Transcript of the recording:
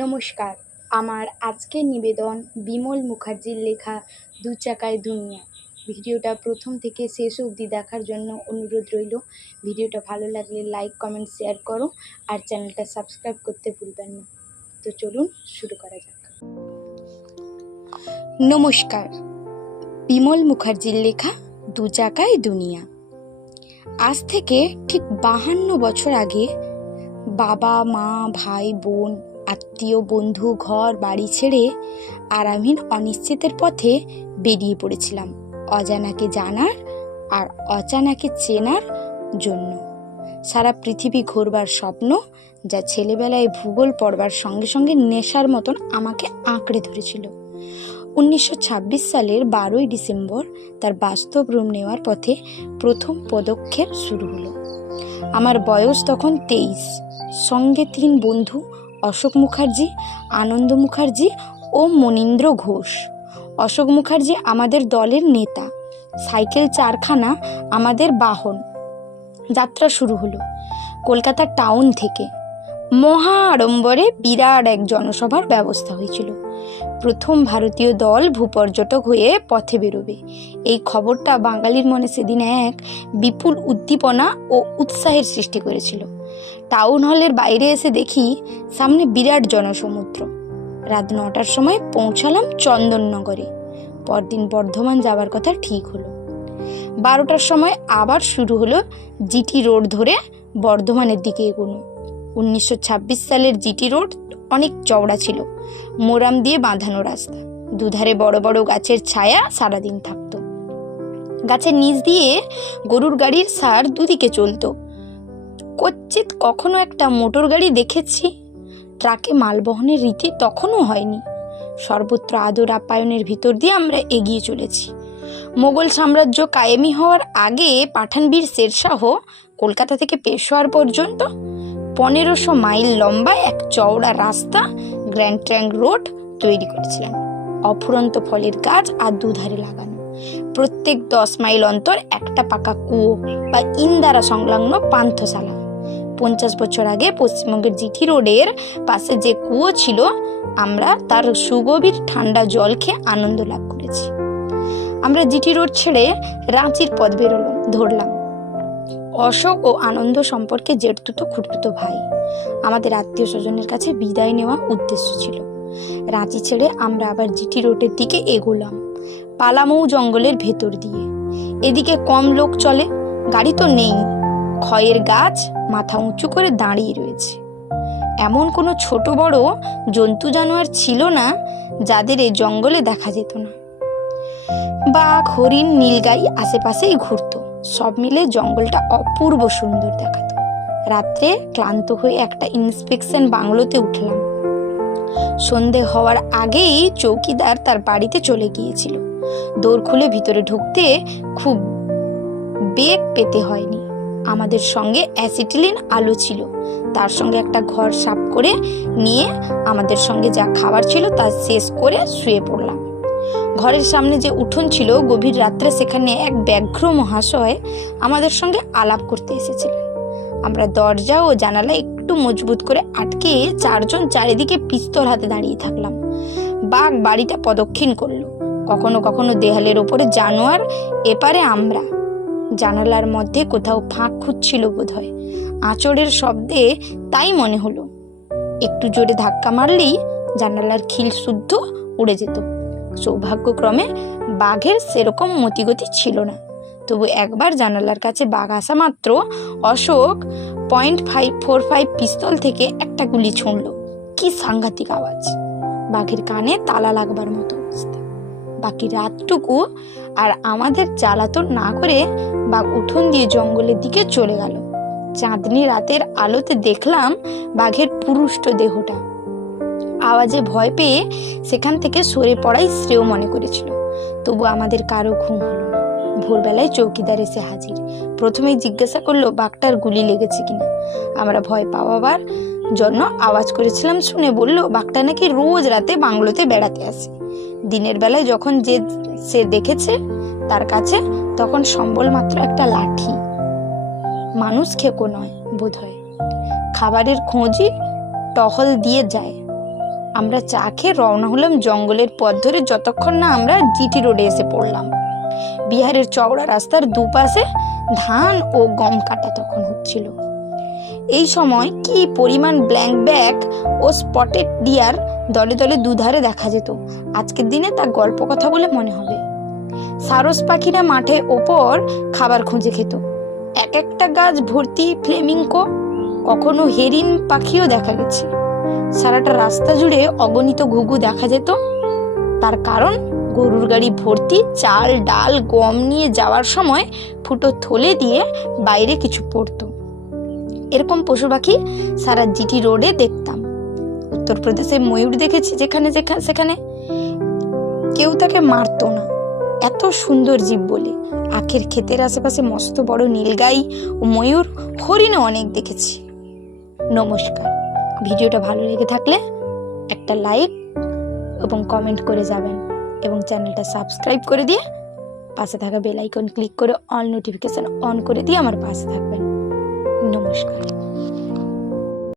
নমস্কার। আমার আজকের নিবেদন বিমল মুখার্জির লেখা দু চাকায় দুনিয়া। ভিডিওটা প্রথম থেকে শেষ অবধি দেখার জন্য অনুরোধ রইল। ভিডিওটা ভালো লাগলে লাইক, কমেন্ট, শেয়ার করো আর চ্যানেলটা সাবস্ক্রাইব করতে ভুলবেন না। তো চলুন শুরু করা যাক। নমস্কার। বিমল মুখার্জির লেখা দু চাকায় দুনিয়া। আজ থেকে ঠিক বাহান্ন বছর আগে বাবা, মা, ভাই, বোন আত্মীয়, বন্ধু, ঘর, বাড়ি ছেড়ে আরামহীন অনিশ্চিতের পথে বেরিয়ে পড়েছিলাম, অজানাকে জানার আর অচানাকে চেনার জন্য। সারা পৃথিবী ঘোরবার স্বপ্ন যা ছেলেবেলায় ভূগোল পড়বার সঙ্গে সঙ্গে নেশার মতন আমাকে আঁকড়ে ধরেছিল। উনিশশো ছাব্বিশ সালের বারোই ডিসেম্বর তার বাস্তব রূপ নেওয়ার পথে প্রথম পদক্ষেপ শুরু হলো। আমার বয়স তখন তেইশ, সঙ্গে তিন বন্ধু অশোক মুখার্জি, আনন্দ মুখার্জি ও মনীন্দ্র ঘোষ। অশোক মুখার্জি আমাদের দলের নেতা। সাইকেল চারখানা আমাদের বাহন। যাত্রা শুরু হলো কলকাতা টাউন থেকে। মহা আড়ম্বরে বিরাট এক জনসভার ব্যবস্থা হয়েছিল। প্রথম ভারতীয় দল ভূপর্যটক হয়ে পথে বেরোবে। এই খবরটা বাঙালির মনে সেদিন এক বিপুল উদ্দীপনা ও উৎসাহের সৃষ্টি করেছিল। টাউন হলের বাইরে এসে দেখি সামনে বিরাট জনসমুদ্র। রাত নটার সময় পৌঁছালাম চন্দননগরে। পরদিন বর্ধমান যাবার কথা ঠিক হলো। বারোটার সময় আবার শুরু হলো জিটি রোড ধরে বর্ধমানের দিকে এগোনো। উনিশশো ছাব্বিশ সালের জিটি রোড অনেক চওড়া ছিল, মোরাম দিয়ে বাঁধানো রাস্তা। দুধারে বড় বড় গাছের ছায়া সারাদিন থাকতো। গাছের নিচ দিয়ে গরুর গাড়ির সার দুদিকে চলতো। কচ্ছিত কখনো একটা মোটর গাড়ি দেখেছি। ট্রাকে মাল বহনের রীতি তখনও হয়নি। সর্বত্র আদর আপ্যায়নের ভিতর দিয়ে আমরা এগিয়ে চলেছি। মোগল সাম্রাজ্য কায়েমি হওয়ার আগে পাঠানবীর শেরশাহ কলকাতা থেকে পেশোয়ার পর্যন্ত পনেরোশো মাইল লম্বা এক চওড়া রাস্তা গ্র্যান্ড ট্র্যাঙ্ক রোড তৈরি করেছিলেন। অফুরন্ত ফলের গাছ আর দুধারে লাগানো। প্রত্যেক দশ মাইল অন্তর একটা পাকা কুয়ো বা ইন্দারা সংলগ্ন পান্থশালা। পঞ্চাশ বছর আগে পশ্চিমবঙ্গের জিটি রোডের পাশে যে কুয়ো ছিল, আমরা তার সুগভীর ঠান্ডা জল খেয়ে আনন্দ লাভ করেছি। আমরা জিটি রোড ছেড়ে রাঁচির পথ বেরোলাম ধরলাম। অশোক ও আনন্দ সম্পর্কে জেঠতুতো খুঁড়তুতো ভাই। আমাদের আত্মীয় স্বজনের কাছে বিদায় নেওয়া উদ্দেশ্য ছিল। রাঁচি ছেড়ে আমরা আবার জিটি রোডের দিকে এগোলাম, পালামৌ জঙ্গলের ভেতর দিয়ে। এদিকে কম লোক চলে, গাড়ি তো নেই। ক্ষয়ের গাছ মাথা উঁচু করে দাঁড়িয়ে রয়েছে। এমন কোনো ছোট বড় জন্তু জানোয়ার ছিল না যাদের এই জঙ্গলে দেখা যেত না। বাঘ, হরিণ, নীলগাই আশেপাশেই ঘুরতো। সব মিলে জঙ্গলটা অপূর্ব সুন্দর দেখাত। রাত্রে ক্লান্ত হয়ে একটা ইন্সপেকশন বাংলোতে উঠলাম। সন্ধে হওয়ার আগেই চৌকিদার তার বাড়িতে চলে গিয়েছিল। দৌড় খুলে ভিতরে ঢুকতে খুব বেগ পেতে হয়নি। আমাদের সঙ্গে অ্যাসিটিলিন আলো ছিল। তার সঙ্গে একটা ঘর সাফ করে নিয়ে আমাদের সঙ্গে যা খাবার ছিল তা শেষ করে শুয়ে পড়লাম। ঘরের সামনে যে উঠোন ছিল, গভীর রাত্রে সেখানে এক ব্যাঘ্র মহাশয় আমাদের সঙ্গে আলাপ করতে এসেছিলেন। আমরা দরজা ও জানালা একটু মজবুত করে আটকে চারজন চারিদিকে পিস্তল হাতে দাঁড়িয়ে থাকলাম। বাঘ বাড়িটা প্রদক্ষিণ করল। কখনো কখনো দেহালের ওপরে জানোয়ার এপারে আমরা। জানালার মধ্যে কোথাও ফাঁক খুঁজছিল বোধহয়। আঁচড়ের শব্দে তাই মনে হলো। একটু জোরে ধাক্কা মারলেই জানালার খিল শুদ্ধ উড়ে যেত। সৌভাগ্যক্রমে বাঘের সেরকম মতিগতি ছিল না। তবু একবার জানালার কাছে বাঘ আসা মাত্র Ashok point five four five pistol থেকে একটা গুলি ছুঁড়ল। কি সাংঘাতিক আওয়াজ। বাঘের কানে তালা লাগবার মতো অবস্থা। বাকি রাতটুকু আর আমাদের জ্বালাতন না করে বাঘ উঠোন দিয়ে জঙ্গলের দিকে চলে গেল। চাঁদনি রাতের আলোতে দেখলাম বাঘের পুরুষ্ট দেহটা। আওয়াজে ভয় পেয়ে সেখান থেকে সরে পড়াই শ্রেয় মনে করেছিল। তবু আমাদের কারও ঘুম হলো না। ভোরবেলায় চৌকিদার এসে হাজির। প্রথমেই জিজ্ঞাসা করল, বাঘটার গুলি লেগেছে কিনা? আমরা ভয় পাওয়াবার জন্য আওয়াজ করেছিলাম, শুনে বলল, বাঘটা নাকি রোজ রাতে বাংলোতে বেড়াতে আসে। দিনের বেলায় যখন যে সে দেখেছে তার কাছে, তখন সম্বল মাত্র একটা লাঠি। মানুষ খেকো নয় বোধ হয় খাবারের খোঁজই টহল দিয়ে যায়। আমরা চা খেয়ে রওনা হলাম জঙ্গলের পথ ধরে যতক্ষণ না আমরা জিটি রোডে এসে পড়লাম। বিহারের চওড়া রাস্তার দুপাশে ধান ও গম কাটা তখন হচ্ছিল। এই সময় কি পরিমাণ ব্ল্যাঙ্ক ব্যাগ ও স্পটেড ডিয়ার দলে দলে দুধারে দেখা যেত। আজকের দিনে তা গল্প কথা বলে মনে হবে। সারস পাখিরা মাঠে ওপর খাবার খুঁজে খেত। এক একটা গাছ ভর্তি ফ্লেমিঙ্কো, কখনো হেরিন পাখিও দেখা গেছে। সারাটা রাস্তা জুড়ে অগণিত ঘুঘু দেখা যেত। তার কারণ, গরুর গাড়ি ভর্তি চাল, ডাল, গম নিয়ে যাওয়ার সময় ফুটো থলে দিয়ে বাইরে কিছু পড়তো। এরকম পশু পাখি সারা জিটি রোডে দেখতাম। উত্তরপ্রদেশে ময়ূর দেখেছি যেখানে যেখানে সেখানে কেউ তাকে মারতো না। এত সুন্দর জীব বলে। আখের ক্ষেতের আশেপাশে মস্ত বড় নীলগাই ও ময়ূর, হরিণও অনেক দেখেছি। নমস্কার। ভিডিওটা ভালো লেগে থাকলে একটা লাইক এবং কমেন্ট করে যাবেন এবং চ্যানেলটা সাবস্ক্রাইব করে দিয়ে পাশে থাকা বেল আইকন ক্লিক করে অল নোটিফিকেশান অন করে দিয়ে আমার পাশে থাকবেন। নমস্কার।